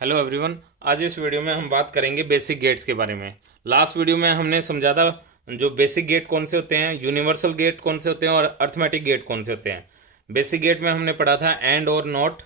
Hello everyone. आज इस video में हम बात करेंगे बेसिक गेट्स के बारे में। लास्ट वीडियो में हमने समझा था जो बेसिक गेट कौन से होते हैं, यूनिवर्सल गेट कौन से होते हैं और अर्थमेटिक गेट कौन से होते हैं। बेसिक गेट में हमने पढ़ा था एंड और नॉट,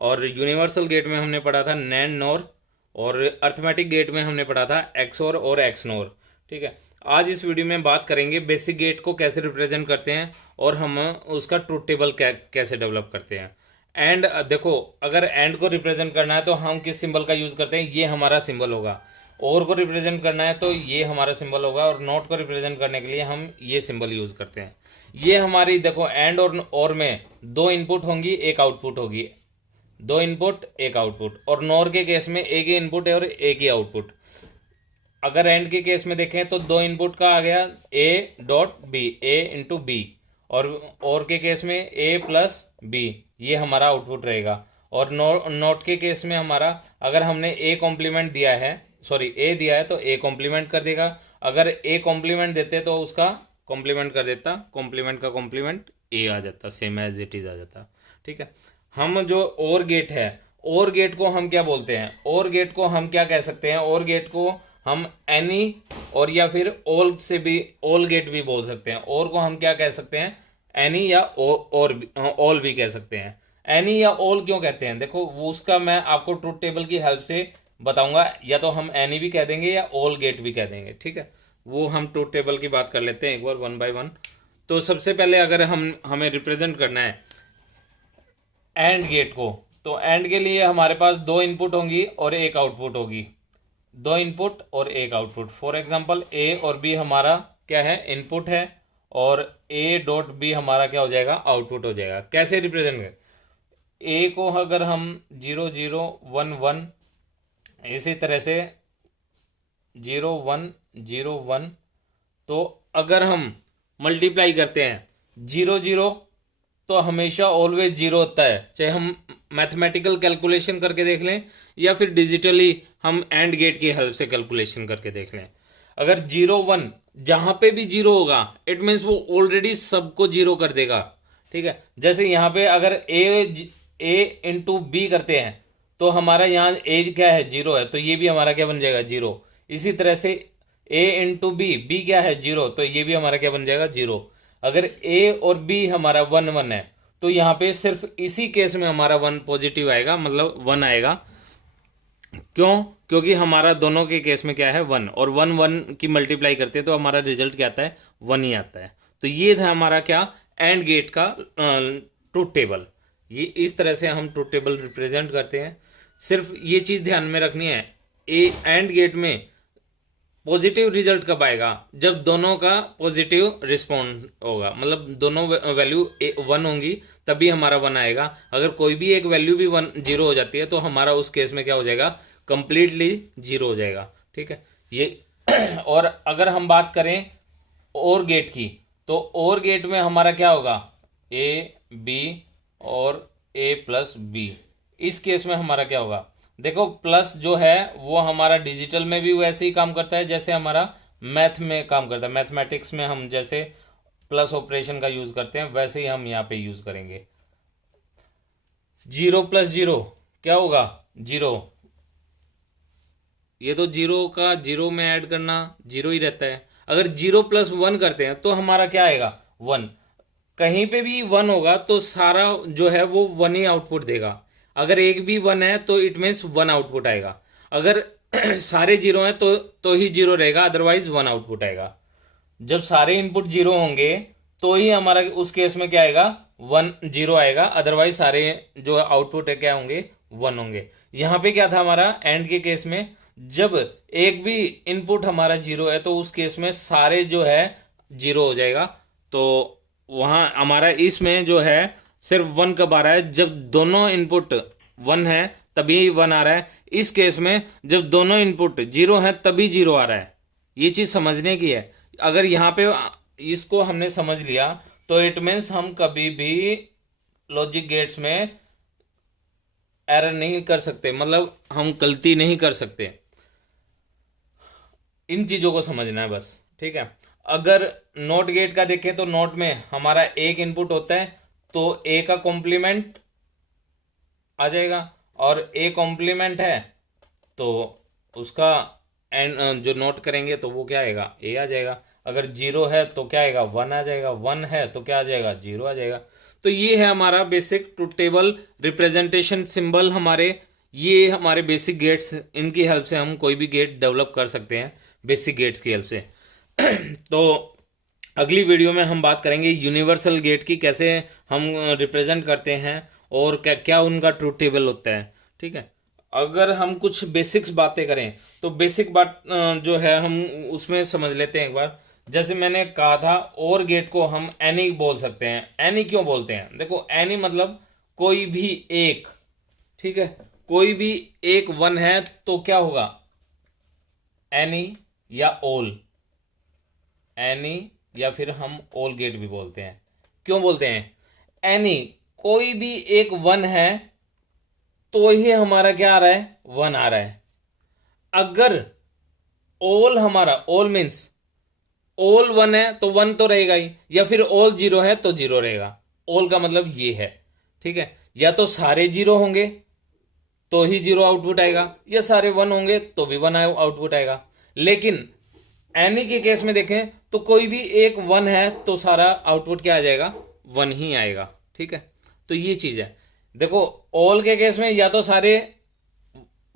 और यूनिवर्सल गेट में हमने पढ़ा था नैंड नॉर, और अर्थमेटिक गेट में हमने पढ़ा था एक्सोर और एक्सनोर। ठीक है, आज इस वीडियो में बात करेंगे बेसिक गेट को कैसे रिप्रेजेंट करते हैं और हम उसका ट्रूथ टेबल कैसे डेवलप करते हैं। एंड देखो, अगर एंड को रिप्रेजेंट करना है तो हम किस सिंबल का यूज करते हैं, ये हमारा सिंबल होगा। और को रिप्रेजेंट करना है तो ये हमारा सिंबल होगा, और नॉट को रिप्रेजेंट करने के लिए हम ये सिंबल यूज करते हैं। ये हमारी देखो एंड और में दो इनपुट होंगी, एक आउटपुट होगी। दो इनपुट एक आउटपुट, और नॉर के केस में एक ही इनपुट है और एक ही आउटपुट। अगर एंड के केस में देखें तो दो इनपुट का आ गया A dot B, A into B, और के केस में ए प्लस बी, ये हमारा आउटपुट रहेगा। और नोट के केस में हमारा, अगर हमने ए कॉम्प्लीमेंट दिया है, सॉरी ए दिया है तो ए कॉम्प्लीमेंट कर देगा। अगर ए कॉम्प्लीमेंट देते तो उसका कॉम्प्लीमेंट कर देता, कॉम्प्लीमेंट का कॉम्प्लीमेंट ए आ जाता, सेम एज इट इज आ जाता। ठीक है, हम जो और गेट है, और गेट को हम क्या बोलते हैं, और गेट को हम क्या कह सकते हैं, और गेट को हम एनी और या फिर ऑल से भी, ऑल गेट भी बोल सकते हैं। और को हम क्या कह सकते हैं, एनी या और ऑल भी कह सकते हैं। एनी या ऑल क्यों कहते हैं, देखो वो उसका मैं आपको ट्रूथ टेबल की हेल्प से बताऊंगा। या तो हम एनी भी कह देंगे या ऑल गेट भी कह देंगे। ठीक है, वो हम ट्रूथ टेबल की बात कर लेते हैं एक बार वन बाय वन। तो सबसे पहले अगर हमें रिप्रेजेंट करना है एंड गेट को, तो एंड के लिए हमारे पास दो इनपुट होंगी और एक आउटपुट होगी। दो इनपुट और एक आउटपुट। फॉर एग्जांपल ए और बी हमारा क्या है, इनपुट है, और ए डॉट बी हमारा क्या हो जाएगा, आउटपुट हो जाएगा। कैसे रिप्रेजेंट करें, ए को अगर हम 0 0 1 1, इसी तरह से 0 1 0 1, तो अगर हम मल्टीप्लाई करते हैं 0 0, तो हमेशा ऑलवेज जीरो होता है, चाहे हम मैथमेटिकल कैलकुलेशन करके देख लें या फिर डिजिटली हम एंड गेट की हेल्प से कैलकुलेशन करके देख लें। अगर 0 1 जहां पे भी जीरो होगा, इट मीन्स वो ऑलरेडी सबको जीरो कर देगा। ठीक है, जैसे यहाँ पे अगर ए इंटू बी करते हैं तो हमारा यहाँ ए क्या है, जीरो है, तो ये भी हमारा क्या बन जाएगा, जीरो। इसी तरह से ए इंटू बी, बी क्या है, जीरो, तो ये भी हमारा क्या बन जाएगा, जीरो। अगर ए और बी हमारा 1 1 है तो यहाँ पे सिर्फ इसी केस में हमारा 1 पॉजिटिव आएगा, मतलब 1 आएगा। क्यों, क्योंकि हमारा दोनों के केस में क्या है, 1, और 1 1 की मल्टीप्लाई करते हैं तो हमारा रिजल्ट क्या आता है, 1 ही आता है। तो ये था हमारा क्या, एंड गेट का ट्रूथ टेबल। ये इस तरह से हम ट्रूथ टेबल रिप्रेजेंट करते हैं। सिर्फ ये चीज़ ध्यान में रखनी है, ए एंड गेट में पॉजिटिव रिजल्ट कब आएगा, जब दोनों का पॉजिटिव रिस्पॉन्स होगा, मतलब दोनों वैल्यू 1 होंगी तभी हमारा 1 आएगा। अगर कोई भी एक वैल्यू भी 1 0 हो जाती है तो हमारा उस केस में क्या हो जाएगा, कंप्लीटली जीरो हो जाएगा। ठीक है, ये और अगर हम बात करें और गेट की, तो और गेट में हमारा क्या होगा, ए बी और ए प्लस बी। इस केस में हमारा क्या होगा, देखो प्लस जो है वो हमारा डिजिटल में भी वैसे ही काम करता है जैसे हमारा मैथ में काम करता है। मैथमेटिक्स में हम जैसे प्लस ऑपरेशन का यूज करते हैं वैसे ही हम यहाँ पे यूज करेंगे। 0 + 0 क्या होगा, जीरो। ये तो जीरो का जीरो में ऐड करना जीरो ही रहता है। अगर 0 + 1 करते हैं तो हमारा क्या आएगा, 1। कहीं पे भी 1 होगा तो सारा जो है वो 1 ही आउटपुट देगा। अगर एक भी 1 है तो इट मीन्स 1 आउटपुट आएगा। अगर सारे जीरो हैं तो ही जीरो रहेगा, अदरवाइज 1 आउटपुट आएगा। जब सारे इनपुट जीरो होंगे तो ही हमारा उस केस में क्या आएगा, 1 0 आएगा, अदरवाइज सारे जो आउटपुट है क्या होंगे, 1 होंगे। यहाँ पे क्या था हमारा एंड के केस में, जब एक भी इनपुट हमारा जीरो है तो उस केस में सारे जो है जीरो हो जाएगा। तो वहाँ हमारा इसमें जो है सिर्फ 1 कब आ रहा है, जब दोनों इनपुट 1 है तभी 1 आ रहा है। इस केस में जब दोनों इनपुट जीरो है तभी जीरो आ रहा है। ये चीज़ समझने की है। अगर यहाँ पे इसको हमने समझ लिया तो इट मीन्स हम कभी भी लॉजिक गेट्स में एरर नहीं कर सकते, मतलब हम गलती नहीं कर सकते। इन चीज़ों को समझना है बस। ठीक है, अगर नॉट गेट का देखें तो नॉट में हमारा एक इनपुट होता है तो ए का कॉम्प्लीमेंट आ जाएगा, और ए कॉम्प्लीमेंट है तो उसका एंड जो नोट करेंगे तो वो क्या आएगा, ए आ जाएगा। अगर जीरो है तो क्या आएगा, वन आ जाएगा। वन है तो क्या आ जाएगा, जीरो आ जाएगा। तो ये है हमारा basic truth table representation symbol हमारे। ये हमारे बेसिक गेट्स, इनकी हेल्प से हम कोई भी गेट डेवलप कर सकते हैं बेसिक गेट्स की हेल्प से। तो अगली वीडियो में हम बात करेंगे यूनिवर्सल गेट की, कैसे हम रिप्रेजेंट करते हैं और क्या क्या उनका ट्रूथ टेबल होता है। ठीक है, अगर हम कुछ बेसिक्स बातें करें तो बेसिक बात जो है हम उसमें समझ लेते हैं एक बार। जैसे मैंने कहा था, और गेट को हम एनी बोल सकते हैं। एनी क्यों बोलते हैं, देखो एनी मतलब कोई भी एक। ठीक है, कोई भी एक वन है तो क्या होगा, एनी या ऑल। एनी या फिर हम ऑल गेट भी बोलते हैं। क्यों बोलते हैं, एनी कोई भी एक वन है तो ही हमारा क्या आ रहा है, वन आ रहा है। अगर ऑल हमारा, ऑल मीन्स ऑल वन है तो वन तो रहेगा ही, या फिर ऑल जीरो है तो जीरो रहेगा। ऑल का मतलब ये है। ठीक है, या तो सारे जीरो होंगे तो ही जीरो आउटपुट आएगा, या सारे वन होंगे तो भी वन आउटपुट आएगा। लेकिन एनी के केस में देखें तो कोई भी एक वन है तो सारा आउटपुट क्या आ जाएगा, वन ही आएगा। ठीक है, तो ये चीज है। देखो ऑल के केस में या तो सारे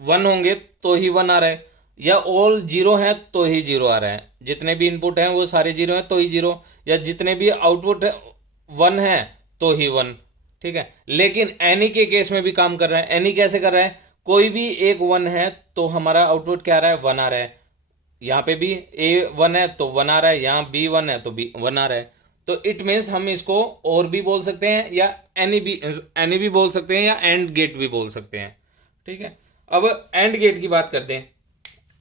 वन होंगे तो ही वन आ रहा है, या ऑल जीरो है तो ही जीरो आ रहा है। जितने भी इनपुट हैं वो सारे जीरो हैं तो ही जीरो, या जितने भी आउटपुट वन है तो ही वन। ठीक है, लेकिन एनी के केस में भी काम कर रहा है। एनी कैसे कर रहा है, कोई भी एक वन है तो हमारा आउटपुट क्या आ रहा है, वन आ रहा है। यहाँ पे भी ए वन है तो वन आ रहा है, यहाँ बी वन है तो बी वन आ रहा है। तो इट मीन्स हम इसको और भी बोल सकते हैं, या एनी भी बोल सकते हैं, या एंड गेट भी बोल सकते हैं। ठीक है, अब एंड गेट की बात करते हैं।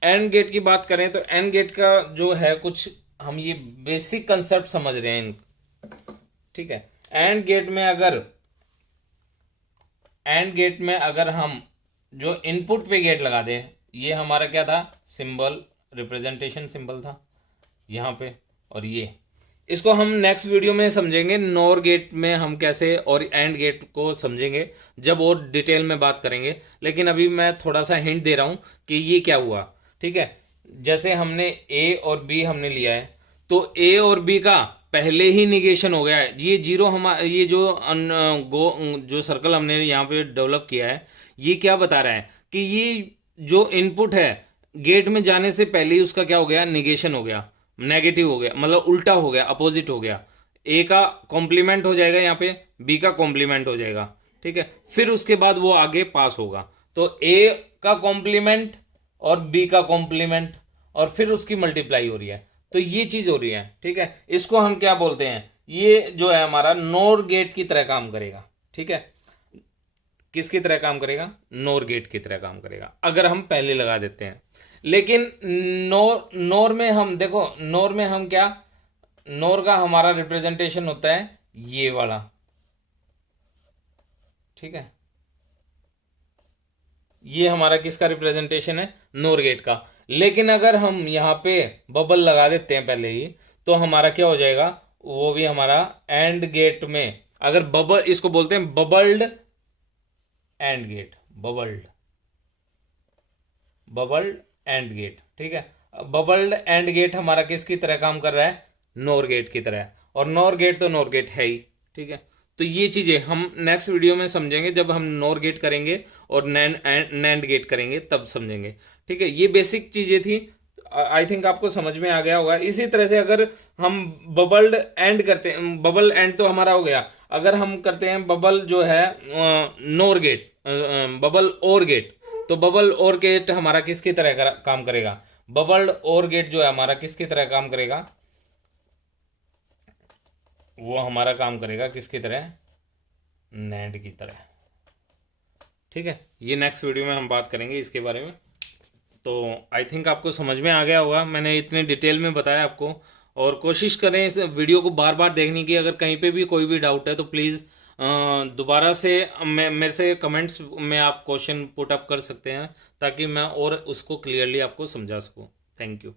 एंड गेट की बात करें तो एंड गेट का जो है कुछ हम ये बेसिक कंसेप्ट समझ रहे हैं। ठीक है, एंड गेट में अगर हम जो इनपुट पे गेट लगा दें, ये हमारा क्या था, सिंबल, रिप्रेजेंटेशन सिंबल था यहाँ पे, और ये इसको हम नेक्स्ट वीडियो में समझेंगे। नॉर गेट में हम कैसे, और एंड गेट को समझेंगे जब और डिटेल में बात करेंगे। लेकिन अभी मैं थोड़ा सा हिंट दे रहा हूँ कि ये क्या हुआ। ठीक है, जैसे हमने ए और बी हमने लिया है, तो ए और बी का पहले ही निगेशन हो गया है। ये जीरो हमारा, ये जो सर्कल हमने यहाँ पे डेवलप किया है, ये क्या बता रहा है कि ये जो इनपुट है गेट में जाने से पहले ही उसका क्या हो गया, निगेशन हो गया, नेगेटिव हो गया, मतलब उल्टा हो गया, अपोजिट हो गया। ए का कॉम्प्लीमेंट हो जाएगा यहाँ पे, बी का कॉम्प्लीमेंट हो जाएगा। ठीक है, फिर उसके बाद वो आगे पास होगा। तो ए का कॉम्प्लीमेंट और बी का कॉम्प्लीमेंट, और फिर उसकी मल्टीप्लाई हो रही है। तो ये चीज हो रही है। ठीक है, इसको हम क्या बोलते हैं, ये जो है हमारा नोर गेट की तरह काम करेगा। ठीक है, किसकी तरह काम करेगा, नोर गेट की तरह काम करेगा अगर हम पहले लगा देते हैं। लेकिन नोर में हम देखो, नोर में हम क्या, नोर का हमारा रिप्रेजेंटेशन होता है ये वाला। ठीक है, ये हमारा किसका रिप्रेजेंटेशन है, नोर गेट का। लेकिन अगर हम यहाँ पे बबल लगा देते हैं पहले ही, तो हमारा क्या हो जाएगा, वो भी हमारा एंड गेट में, अगर बबल, इसको बोलते हैं bubbled AND gate, bubbled AND gate. ठीक है, बबल्ड एंड गेट हमारा किसकी तरह काम कर रहा है, नोर गेट की तरह। और नोर गेट तो नोर गेट है ही। ठीक है, तो ये चीजें हम नेक्स्ट वीडियो में समझेंगे, जब हम नोर गेट करेंगे और नैंड गेट करेंगे तब समझेंगे। ठीक है, ये बेसिक चीजें थी। आई थिंक आपको समझ में आ गया होगा। इसी तरह से अगर हम बबल्ड एंड करते हैं, बबल एंड तो हमारा हो गया, अगर हम करते हैं बबल जो है नोर गेट, बबल और गेट, तो बबल और गेट हमारा किसकी तरह काम करेगा, बबल्ड और गेट जो है हमारा किसकी तरह काम करेगा, वो हमारा काम करेगा किसकी तरह, नैंड की तरह। ठीक है, ये नेक्स्ट वीडियो में हम बात करेंगे इसके बारे में। तो आई थिंक आपको समझ में आ गया होगा, मैंने इतने डिटेल में बताया आपको। और कोशिश करें इस वीडियो को बार बार देखने की। अगर कहीं पे भी कोई भी डाउट है तो प्लीज़ दोबारा से मेरे से कमेंट्स में आप क्वेश्चन पुट अप कर सकते हैं, ताकि मैं और उसको क्लियरली आपको समझा सकूं। Thank you.